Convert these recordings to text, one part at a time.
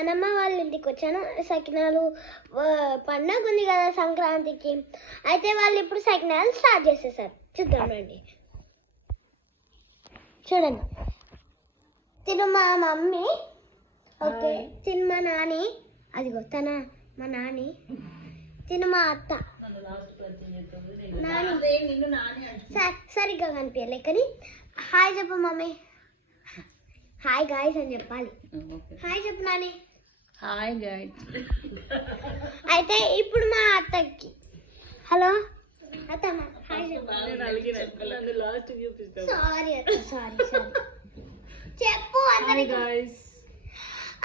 నానమ్మ వాళ్ళ ఇంటికి వచ్చాను. సకినాలు పండగ ఉంది కదా సంక్రాంతికి, అయితే వాళ్ళు ఇప్పుడు సకినాలు స్టార్ట్ చేసేసారు. చూద్దామండి. చూడండి, తిను మా మమ్మీ, ఓకే, తిను మా నాని, అదిగో మా నాని, తిను మా అత్త. సరిగ్గా కనిపించలే కానీ హాయ్ చెప్పు మమ్మీ. హాయ్ గాయ్స్ అని చెప్పాలి. హాయ్ చెప్పు నాని. Hi guys. అయితే ఇప్పుడు మా అత్తకి హలో అత్తమ్మ హాయ్ చెప్పు. సారీ అత్త, సారీ చెప్పు అందరికి.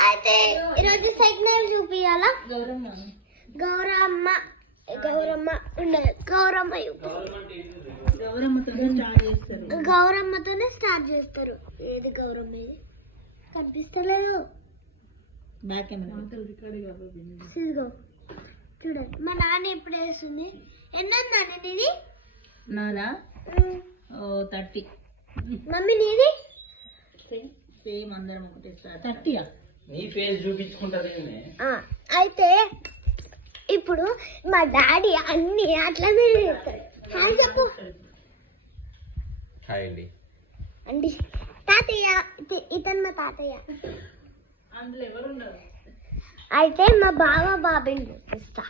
అయితే ఈరోజు సైకిల్ చూపియాలా? గౌరమ్మ ఉండదు, గౌరమ్మతోనే స్టార్ట్ చేస్తారు. ఏది గౌరమ్మ? ఏది కనిపిస్తలేదు. ఇదిగో చూడండి, మా నాన్న ఎప్పుడు వేస్తుంది. ఎన్నో నాన్న నీది? నాదా 30. మమ్మీ నీది? సేమ్ అందరం ఒకటే 30. నీ ఫేస్ చూపించుకుంటది. అయితే ఇప్పుడు మా డాడీ అన్ని అట్లనే చేస్తాడు. హాయ్ చెప్పు. హాయ్ అండి. అండి తాతయ్య, ఇతను మా తాతయ్య. అందులో ఎవరు ఉన్నారు? అయితే మా బావ బాబుని చూపిస్తా.